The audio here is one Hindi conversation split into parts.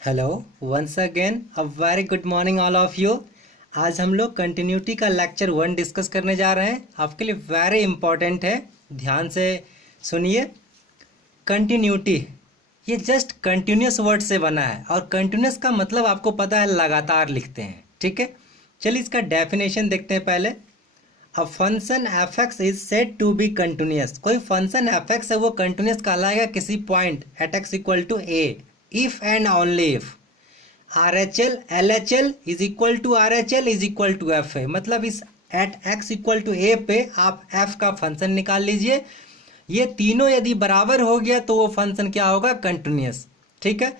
Hello once again a very good morning all of you. आज हम लोग कंटिन्यूटी का लेक्चर 1 डिस्कस करने जा रहे हैं। आपके लिए वेरी इंपॉर्टेंट है, ध्यान से सुनिए। कंटिन्यूटी ये जस्ट कंटिन्यूस वर्ड से बना है और कंटिन्यूस का मतलब आपको पता है, लगातार लिखते हैं। ठीक है, चलिए इसका डेफिनेशन देखते हैं पहले। A function f x is said to be continuous. कोई फंक्शन एफ एक्स है वो कंटिन्यूस कहलाएगा किसी point at x equal to a if and only if R H L L H L is equal to R H L is equal to f है। मतलब इस at x equal to a पे आप एफ का फंक्शन निकाल लीजिए। ये तीनों यदि बराबर हो गया तो वो फंक्शन क्या होगा, कंटिन्यूस। ठीक है,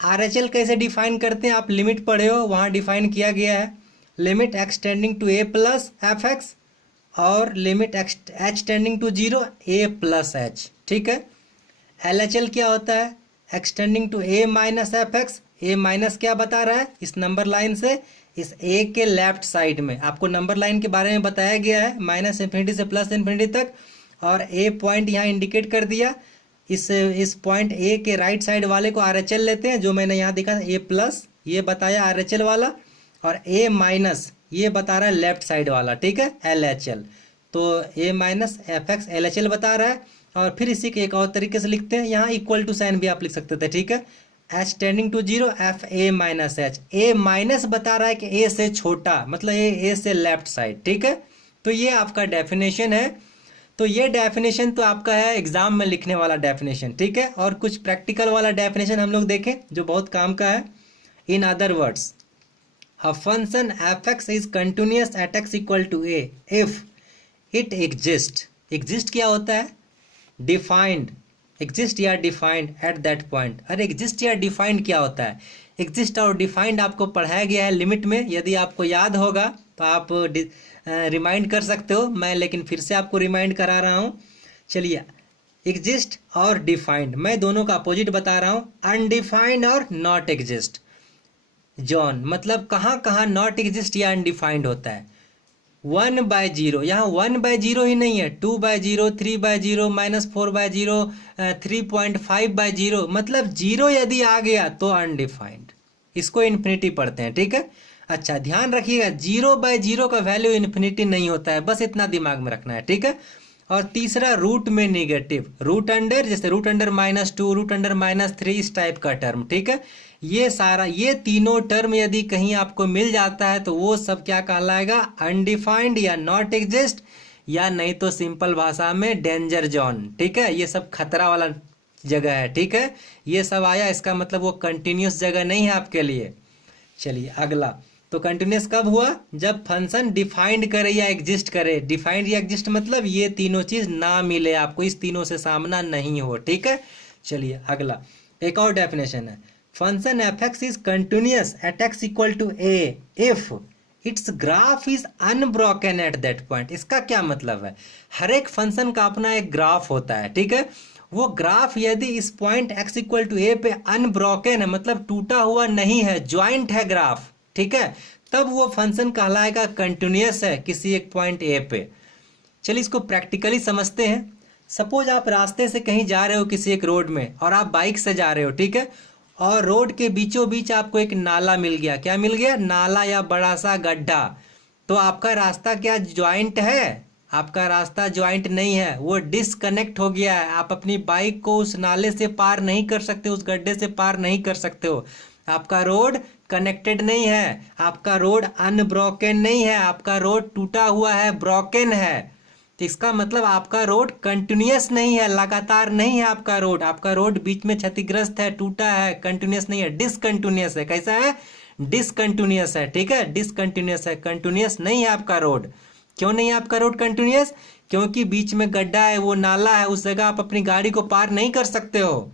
आर एच एल कैसे डिफाइन करते हैं, आप लिमिट पढ़े हो, वहाँ डिफाइन किया गया है। Limit x tending to a plus f x और limit h tending to zero a plus h. ठीक है, एल एच एल क्या होता है, x tending to a minus f x. A minus क्या बता रहा है, इस नंबर लाइन से इस ए के लेफ्ट साइड में आपको नंबर लाइन के बारे में बताया गया है, माइनस इन्फिनिटी से प्लस इन्फिनिटी तक। और ए पॉइंट यहाँ इंडिकेट कर दिया। इस पॉइंट ए के राइट साइड वाले को आर एच एल लेते हैं, जो मैंने यहाँ दिखा ए प्लस ये बताया आर एच एल वाला, और ए माइनस ये बता रहा है लेफ्ट साइड वाला। ठीक है, एल एच एल। तो a minus f x L H L बता रहा है। और फिर इसी के एक और तरीके से लिखते हैं, यहाँ इक्वल टू साइन भी आप लिख सकते थे। ठीक है, h tending to zero f a minus h. A minus बता रहा है कि ए से छोटा, मतलब ए से लेफ्ट साइड। ठीक है, तो ये आपका डेफिनेशन है। तो ये डेफिनेशन तो आपका है एग्जाम में लिखने वाला डेफिनेशन। ठीक है, और कुछ प्रैक्टिकल वाला डेफिनेशन हम लोग देखें जो बहुत काम का है। In other words, a function f x is continuous at x equal to a if it exist. Exist क्या होता है, डिफाइंड। एग्जिस्ट या डिफाइंड एट दैट पॉइंट। अरे एग्जिस्ट या डिफाइंड क्या होता है, एग्जिस्ट और डिफाइंड आपको पढ़ाया गया है लिमिट में। यदि आपको याद होगा तो आप रिमाइंड कर सकते हो, मैं लेकिन फिर से आपको रिमाइंड करा रहा हूँ। चलिए, एग्जिस्ट और डिफाइंड मैं दोनों का अपोजिट बता रहा हूँ, अनडिफाइंड और नॉट एग्जिस्ट। जॉन मतलब कहाँ कहाँ नॉट एग्जिस्ट या अनडिफाइंड होता है। 1/0, यहाँ 1/0 ही नहीं है, 2/0, 3/0, -4/0, 3.5/0, मतलब जीरो यदि आ गया तो अनडिफाइंड, इसको इन्फिनिटी पढ़ते हैं। ठीक है, अच्छा ध्यान रखिएगा, 0/0 का वैल्यू इन्फिनिटी नहीं होता है, बस इतना दिमाग में रखना है। ठीक है, और तीसरा रूट में निगेटिव, रूट अंडर, जैसे रूट अंडर -2, रूट अंडर -3, इस टाइप का टर्म। ठीक है, ये सारा, ये तीनों टर्म यदि कहीं आपको मिल जाता है तो वो सब क्या कहलाएगा, अनडिफाइंड या नॉट एग्जिस्ट, या नहीं तो सिंपल भाषा में डेंजर जोन। ठीक है, ये सब खतरा वाला जगह है। ठीक है, ये सब आया, इसका मतलब वो कंटिन्यूस जगह नहीं है आपके लिए। चलिए अगला, तो कंटिन्यूस कब हुआ, जब फंक्शन डिफाइंड करे या एग्जिस्ट करे। डिफाइंड या एग्जिस्ट मतलब ये तीनों चीज ना मिले आपको, इस तीनों से सामना नहीं हो। ठीक है, चलिए अगला, एक और डेफिनेशन है, function f x is continuous at x equal to a if its graph is unbroken at that point. इसका क्या मतलब है, हर एक फंक्शन का अपना एक ग्राफ होता है। ठीक है, वो ग्राफ यदि इस point x equal to a पे अनब्रोकन है, मतलब टूटा हुआ नहीं है, ज्वाइंट है ग्राफ। ठीक है, तब वो फंक्शन कहलाएगा कंटिन्यूस है किसी एक पॉइंट ए पे। चलिए इसको प्रैक्टिकली समझते हैं। सपोज आप रास्ते से कहीं जा रहे हो किसी एक रोड में, और आप बाइक से जा रहे हो। ठीक है, और रोड के बीचों बीच आपको एक नाला मिल गया। क्या मिल गया, नाला या बड़ा सा गड्ढा। तो आपका रास्ता क्या ज्वाइंट है, आपका रास्ता ज्वाइंट नहीं है, वो डिसकनेक्ट हो गया है। आप अपनी बाइक को उस नाले से पार नहीं कर सकते, उस गड्ढे से पार नहीं कर सकते हो। आपका रोड कनेक्टेड नहीं है, आपका रोड अनब्रोकन नहीं है, आपका रोड टूटा हुआ है, ब्रोकन है। तो इसका मतलब आपका रोड कंटिन्यूस नहीं है, लगातार नहीं है आपका रोड बीच में क्षतिग्रस्त है, टूटा है, कंटिन्यूस नहीं है, डिसकंटिन्यूस है। कैसा है, डिसकंटिन्यूस है। ठीक है, डिसकंटिन्यूस है, कंटिन्यूस नहीं है आपका रोड। क्यों नहीं है आपका रोड कंटिन्यूस, क्योंकि बीच में गड्ढा है, वो नाला है, उस जगह आप अपनी गाड़ी को पार नहीं कर सकते हो,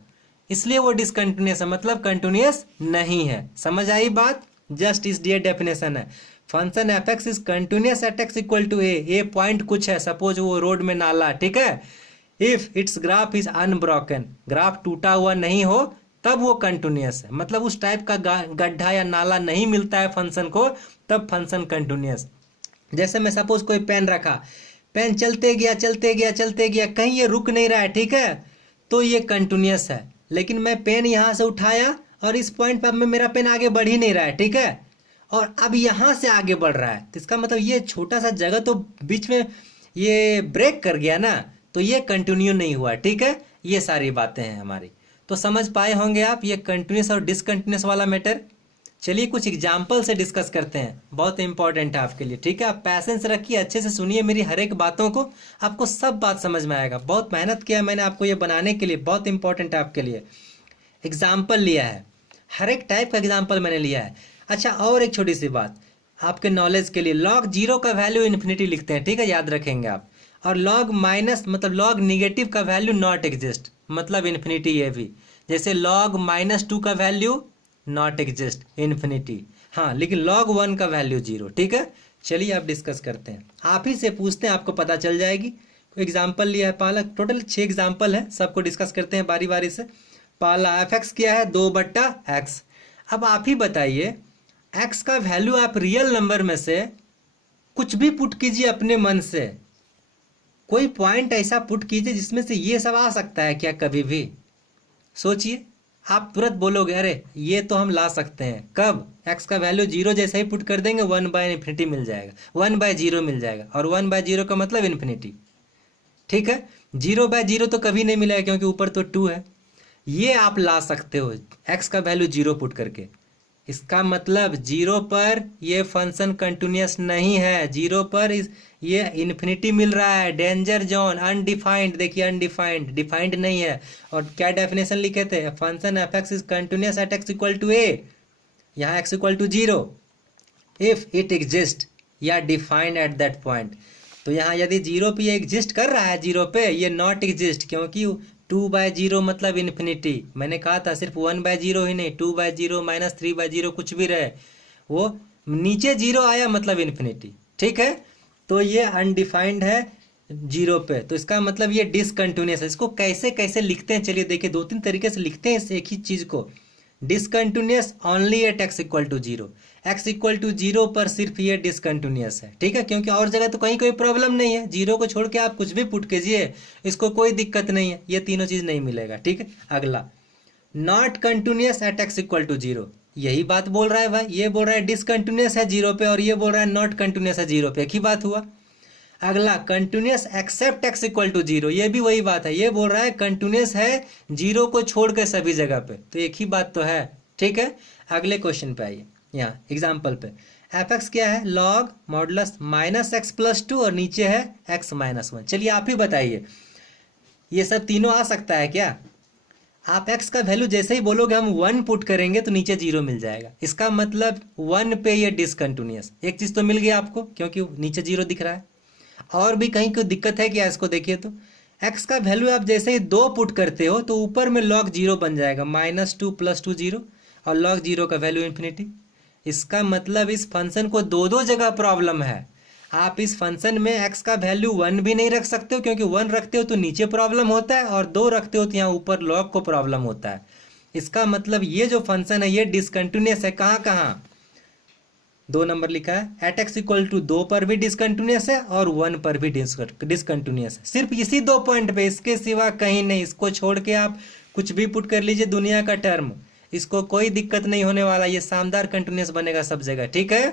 इसलिए वो डिसकंटिन्यूस है, मतलब कंटिन्यूस नहीं है। समझ आई बात, जस्ट इस ये डेफिनेशन है। Function f x is continuous at x equal to a point कुछ है, सपोज वो रोड में नाला। ठीक है, if its graph is unbroken, graph टूटा हुआ नहीं हो, तब वो कंटिन्यूस है, मतलब उस टाइप का गड्ढा या नाला नहीं मिलता है फंक्शन को, तब फंक्शन कंटिन्यूस। जैसे मैं सपोज कोई पेन रखा, पेन चलते गया चलते गया चलते गया, कहीं ये रुक नहीं रहा है। ठीक है, तो ये कंटिन्यूस है। लेकिन मैं पेन यहाँ से उठाया और इस पॉइंट पर अब मेरा पेन आगे बढ़ ही नहीं रहा है, ठीक है, और अब यहाँ से आगे बढ़ रहा है, तो इसका मतलब ये छोटा सा जगह तो बीच में ये ब्रेक कर गया ना, तो ये कंटिन्यू नहीं हुआ, ठीक है। ये सारी बातें हैं हमारी, तो समझ पाए होंगे आप ये कंटिन्यूस और डिसकंटिन्यूस वाला मैटर। चलिए कुछ एग्जाम्पल से डिस्कस करते हैं, बहुत इंपॉर्टेंट है आपके लिए, ठीक है। आप पैसेंस रखिए, अच्छे से सुनिए मेरी हर एक बातों को, आपको सब बात समझ में आएगा। बहुत मेहनत किया मैंने आपको ये बनाने के लिए, बहुत इंपॉर्टेंट है आपके लिए। एग्जाम्पल लिया है, हर एक टाइप का एग्जाम्पल मैंने लिया है। अच्छा, और एक छोटी सी बात आपके नॉलेज के लिए, लॉग जीरो का वैल्यू इन्फिनिटी लिखते हैं, ठीक है, याद रखेंगे आप। और लॉग माइनस मतलब लॉग निगेटिव का वैल्यू नॉट एग्जिस्ट, मतलब इन्फिनिटी। ये भी जैसे लॉग -2 का वैल्यू नॉट एग्जिस्ट, इन्फिनिटी। हाँ, लेकिन log 1 का वैल्यू 0, ठीक है। चलिए आप डिस्कस करते हैं, आप ही से पूछते हैं, आपको पता चल जाएगी। एग्जाम्पल लिया है पहला, टोटल 6 एग्जाम्पल है, सबको डिस्कस करते हैं बारी बारी से। पहला f(x) क्या है, 2/x। अब आप ही बताइए, x का वैल्यू आप रियल नंबर में से कुछ भी पुट कीजिए अपने मन से, कोई पॉइंट ऐसा पुट कीजिए जिसमें से ये सब आ सकता है क्या, कभी भी सोचिए। आप तुरंत बोलोगे अरे ये तो हम ला सकते हैं, कब, x का वैल्यू 0 जैसे ही पुट कर देंगे 1/∞ मिल जाएगा, 1/0 मिल जाएगा, और 1/0 का मतलब इन्फिनिटी, ठीक है। 0/0 तो कभी नहीं मिलेगा क्योंकि ऊपर तो 2 है। ये आप ला सकते हो x का वैल्यू 0 पुट करके। इसका मतलब 0 पर ये फंक्शन कंटिन्यूस नहीं है, 0 पर ये इन्फिनिटी मिल रहा है, डेंजर जोन, अनडिफाइंड। देखिए अनडिफाइंड, डिफाइंड नहीं है। और क्या डेफिनेशन लिखे थे, function f(x) is continuous at x equal to a, यहाँ x equal to 0 if it exist या डिफाइंड एट दैट पॉइंट। तो यहाँ यदि 0 पे ये एग्जिस्ट कर रहा है, 0 पे ये नॉट एग्जिस्ट, क्योंकि 2/0 मतलब इन्फिनिटी। मैंने कहा था सिर्फ 1/0 ही नहीं, 2/0 -3/0 कुछ भी रहे, वो नीचे 0 आया मतलब इन्फिनिटी, ठीक है। तो ये अनडिफाइंड है 0 पे, तो इसका मतलब ये डिसकंटिन्यूस है। इसको कैसे कैसे लिखते हैं, चलिए देखिए, 2-3 तरीके से लिखते हैं इस एक ही चीज को। Discontinuous only at x equal to 0, x equal to 0 पर सिर्फ ये डिसकंटिन्यूस है, ठीक है, क्योंकि और जगह तो कहीं कोई प्रॉब्लम नहीं है। 0 को छोड़ के आप कुछ भी पुट कीजिए, इसको कोई दिक्कत नहीं है, ये तीनों चीज नहीं मिलेगा, ठीक है। अगला, not continuous at x equal to 0, यही बात बोल रहा है भाई, ये बोल रहा है डिसकंटिन्यूस है 0 पे, और ये बोल रहा है नॉट कंटिन्यूस है 0 पे, एक ही बात हुआ। अगला, continuous except x equal to 0, ये भी वही बात है, ये बोल रहा है कंटिन्यूस है 0 को छोड़ के सभी जगह पे, तो एक ही बात तो है, ठीक है। अगले क्वेश्चन पे आइए, यहाँ एग्जाम्पल पे, f(x) क्या है, log मॉडुलस -x + 2, और नीचे है x - 1। चलिए आप ही बताइए, ये सब तीनों आ सकता है क्या। आप x का वैल्यू जैसे ही बोलोगे हम 1 पुट करेंगे तो नीचे 0 मिल जाएगा, इसका मतलब 1 पे ये डिसकंटिन्यूस। एक चीज तो मिल गई आपको, क्योंकि नीचे 0 दिख रहा है। और भी कहीं कोई दिक्कत है क्या, इसको देखिए तो, x का वैल्यू आप जैसे ही 2 पुट करते हो तो ऊपर में log 0 बन जाएगा, -2 + 2 0, और log 0 का वैल्यू इन्फिनिटी। इसका मतलब इस फंक्शन को दो जगह प्रॉब्लम है। आप इस फंक्शन में x का वैल्यू 1 भी नहीं रख सकते हो, क्योंकि 1 रखते हो तो नीचे प्रॉब्लम होता है, और 2 रखते हो तो यहाँ ऊपर log को प्रॉब्लम होता है। इसका मतलब ये जो फंक्शन है ये डिसकंटिन्यूस है, कहाँ कहाँ, 2 नंबर लिखा है, एट x इक्वल टू 2 पर भी डिसकंटिन्यूस है और 1 पर भी डिसकंटिन्यूस है, सिर्फ इसी 2 पॉइंट पे, इसके सिवा कहीं नहीं। इसको छोड़ के आप कुछ भी पुट कर लीजिए दुनिया का टर्म, इसको कोई दिक्कत नहीं होने वाला, ये शानदार कंटिन्यूस बनेगा सब जगह, ठीक है।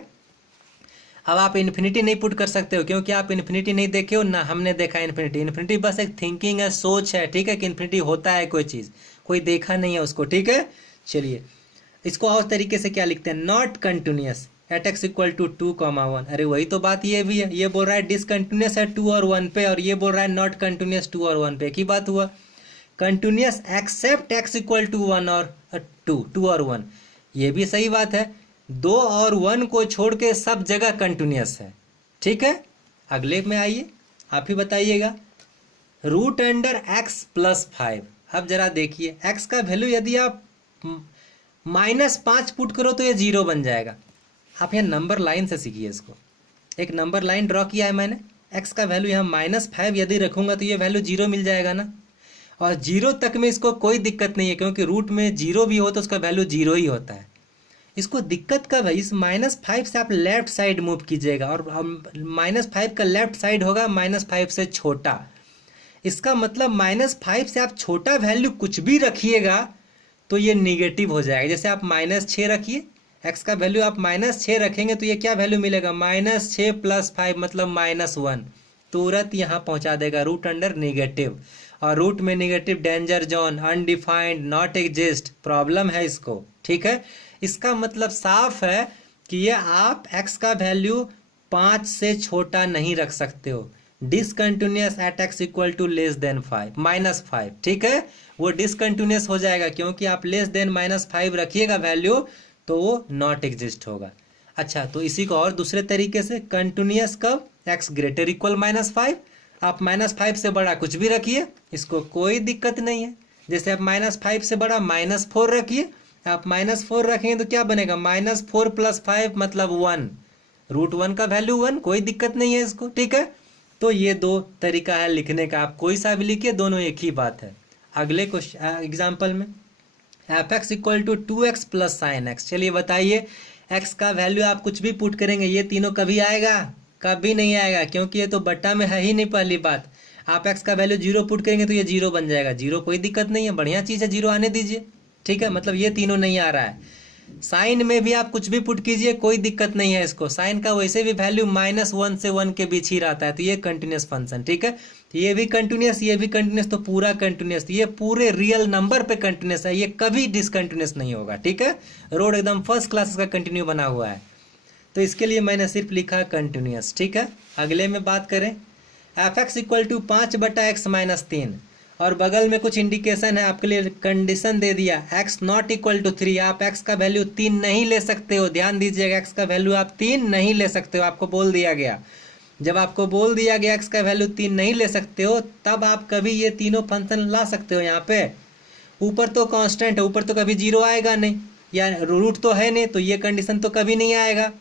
अब आप इन्फिनिटी नहीं पुट कर सकते हो, क्योंकि आप इन्फिनिटी नहीं देखे हो ना, हमने देखा इन्फिनिटी। इन्फिनिटी बस एक थिंकिंग है, सोच है, ठीक है, कि इन्फिनिटी होता है कोई चीज़, कोई देखा नहीं है उसको, ठीक है। चलिए इसको और तरीके से क्या लिखते हैं, not continuous at x equal to 2,1। अरे वही तो बात ये भी है, ये बोल रहा है डिसकंटिन्यूस है 2 और 1 पे, और ये बोल रहा है नॉट कंटिन्यूस 2 और 1 पे, एक ही बात हुआ। Continuous except x equal to 1 और 2 और 1, ये भी सही बात है, 2 और 1 को छोड़ के सब जगह कंटिन्यूस है, ठीक है। अगले में आइए, आप ही बताइएगा, √x + 5। अब जरा देखिए, x का वैल्यू यदि आप -5 पुट करो तो ये 0 बन जाएगा। आप यहाँ नंबर लाइन से सीखिए इसको, एक नंबर लाइन ड्रॉ किया है मैंने, x का वैल्यू यहाँ -5 यदि रखूंगा तो ये वैल्यू 0 मिल जाएगा ना, और 0 तक में इसको कोई दिक्कत नहीं है, क्योंकि रूट में 0 भी हो तो उसका वैल्यू 0 ही होता है। इसको दिक्कत कब है, इस -5 से आप लेफ्ट साइड मूव कीजिएगा, और -5 का लेफ्ट साइड होगा -5 से छोटा। इसका मतलब -5 से आप छोटा वैल्यू कुछ भी रखिएगा तो ये निगेटिव हो जाएगा। जैसे आप -6 रखिए, एक्स का वैल्यू आप -6 रखेंगे तो ये क्या वैल्यू मिलेगा, -6 + 5 मतलब -1, तुरंत यहाँ पहुँचा देगा रूट अंडर निगेटिव। और रूट में negative danger zone, undefined, not exist, problem है इसको, ठीक है। इसका मतलब साफ है कि ये आप x का वैल्यू 5 से छोटा नहीं रख सकते हो। Discontinuous at x equal to less than 5 -5, ठीक है, वो डिसकंटिन्यूस हो जाएगा क्योंकि आप लेस देन -5 रखिएगा वैल्यू तो वो नॉट एग्जिस्ट होगा। अच्छा, तो इसी को और दूसरे तरीके से कंटिन्यूस कब, x ग्रेटर इक्वल -5, आप -5 से बड़ा कुछ भी रखिए, इसको कोई दिक्कत नहीं है। जैसे आप -5 से बड़ा -4 रखिए, आप -4 रखेंगे तो क्या बनेगा, -4 + 5 मतलब 1, √1 का वैल्यू 1, कोई दिक्कत नहीं है इसको, ठीक है। तो ये दो तरीका है लिखने का, आप कोई सा भी लिखिए, दोनों एक ही बात है। अगले क्वेश्चन एग्जाम्पल में f(x = 2x + sin x), चलिए बताइए x का वैल्यू आप कुछ भी पुट करेंगे ये तीनों कभी आएगा, कभी नहीं आएगा, क्योंकि ये तो बट्टा में है ही नहीं। पहली बात, आप x का वैल्यू 0 पुट करेंगे तो ये 0 बन जाएगा, 0 कोई दिक्कत नहीं है, बढ़िया चीज़ है, 0 आने दीजिए, ठीक है। मतलब ये तीनों नहीं आ रहा है। साइन में भी आप कुछ भी पुट कीजिए, कोई दिक्कत नहीं है इसको, साइन का वैसे भी वैल्यू -1 से 1 के बीच ही रहता है, तो ये कंटिन्यूस फंक्शन, ठीक है। तो ये भी कंटिन्यूस, ये भी कंटिन्यूस, तो पूरा कंटिन्यूस, ये पूरे रियल नंबर पे कंटिन्यूस है, ये कभी डिसकंटिन्यूस नहीं होगा, ठीक है। रोड एकदम फर्स्ट क्लास का कंटिन्यू बना हुआ है, तो इसके लिए मैंने सिर्फ लिखा कंटिन्यूस, ठीक है। अगले में बात करें, f(x = 5/x - 3), और बगल में कुछ इंडिकेशन है आपके लिए, कंडीशन दे दिया x नॉट इक्वल टू 3, आप x का वैल्यू 3 नहीं ले सकते हो, ध्यान दीजिएगा, x का वैल्यू आप 3 नहीं ले सकते हो, आपको बोल दिया गया। जब आपको बोल दिया गया x का वैल्यू 3 नहीं ले सकते हो, तब आप कभी ये तीनों फंक्शन ला सकते हो। यहाँ पे ऊपर तो कांस्टेंट है, ऊपर तो कभी 0 आएगा नहीं, या रूट तो है नहीं, तो ये कंडीशन तो कभी नहीं आएगा,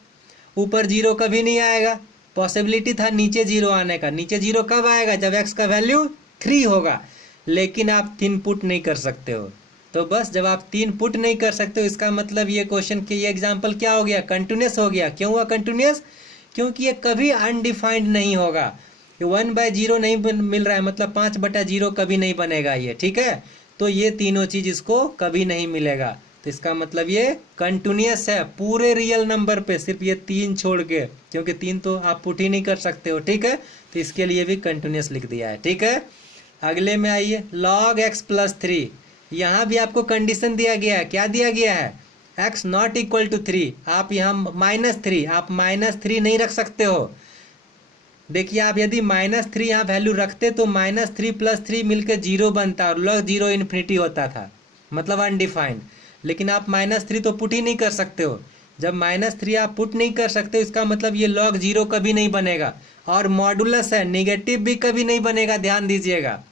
ऊपर 0 कभी नहीं आएगा। पॉसिबिलिटी था नीचे 0 आने का, नीचे 0 कब आएगा, जब x का वैल्यू 3 होगा, लेकिन आप 3 पुट नहीं कर सकते हो। तो बस जब आप 3 पुट नहीं कर सकते हो, इसका मतलब ये क्वेश्चन के ये एग्जाम्पल क्या हो गया, कंटिन्यूस हो गया। क्यों हुआ कंटिन्यूस, क्योंकि ये कभी अनडिफाइंड नहीं होगा, ये 1/0 नहीं मिल रहा है, मतलब 5/0 कभी नहीं बनेगा ये, ठीक है। तो ये तीनों चीज इसको कभी नहीं मिलेगा, तो इसका मतलब ये कंटिन्यूस है पूरे रियल नंबर पे, सिर्फ ये 3 छोड़ के, क्योंकि 3 तो आप पुट ही नहीं कर सकते हो, ठीक है। तो इसके लिए भी कंटिन्यूस लिख दिया है, ठीक है। अगले में आइए, log x + 3, यहाँ भी आपको कंडीशन दिया गया है, क्या दिया गया है, x नॉट इक्वल टू 3, आप यहाँ -3, आप -3 नहीं रख सकते हो। देखिए, आप यदि -3 यहाँ वैल्यू रखते तो -3 + 3 मिलकर 0 बनता और log 0 इन्फिनिटी होता था, मतलब अनडिफाइंड। लेकिन आप -3 तो पुट ही नहीं कर सकते हो, जब -3 आप पुट नहीं कर सकते हो, इसका मतलब ये log 0 कभी नहीं बनेगा, और मॉडुलस है, नेगेटिव भी कभी नहीं बनेगा, ध्यान दीजिएगा।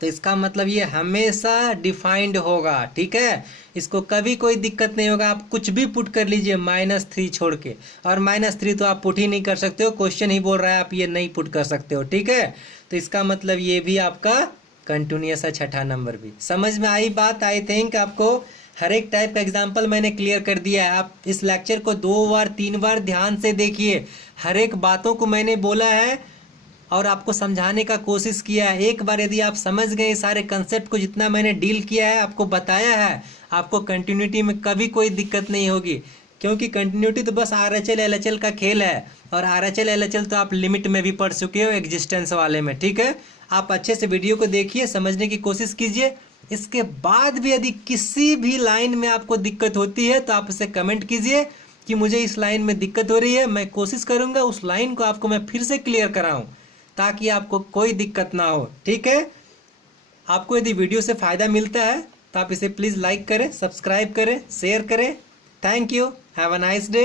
तो इसका मतलब ये हमेशा डिफाइंड होगा, ठीक है, इसको कभी कोई दिक्कत नहीं होगा, आप कुछ भी पुट कर लीजिए -3 छोड़ के, और -3 तो आप पुट ही नहीं कर सकते हो, क्वेश्चन ही बोल रहा है आप ये नहीं पुट कर सकते हो, ठीक है। तो इसका मतलब ये भी आपका कंटिन्यूस है, छठा नंबर भी। समझ में आई बात, आई थिंक आपको हर एक टाइप का एग्जाम्पल मैंने क्लियर कर दिया है। आप इस लेक्चर को 2 बार 3 बार ध्यान से देखिए, हर एक बातों को मैंने बोला है और आपको समझाने का कोशिश किया है। एक बार यदि आप समझ गए सारे कंसेप्ट को, जितना मैंने डील किया है, आपको बताया है, आपको कंटिन्यूटी में कभी कोई दिक्कत नहीं होगी, क्योंकि कंटिन्यूटी तो बस RHL LHL का खेल है, और RHL LHL तो आप लिमिट में भी पढ़ चुके हो एग्जिस्टेंस वाले में, ठीक है। आप अच्छे से वीडियो को देखिए, समझने की कोशिश कीजिए। इसके बाद भी यदि किसी भी लाइन में आपको दिक्कत होती है तो आप उसे कमेंट कीजिए कि मुझे इस लाइन में दिक्कत हो रही है, मैं कोशिश करूँगा उस लाइन को आपको मैं फिर से क्लियर कराऊँ, ताकि आपको कोई दिक्कत ना हो, ठीक है। आपको यदि वीडियो से फ़ायदा मिलता है तो आप इसे प्लीज़ लाइक करें, सब्सक्राइब करें, शेयर करें। Thank you, have a nice day.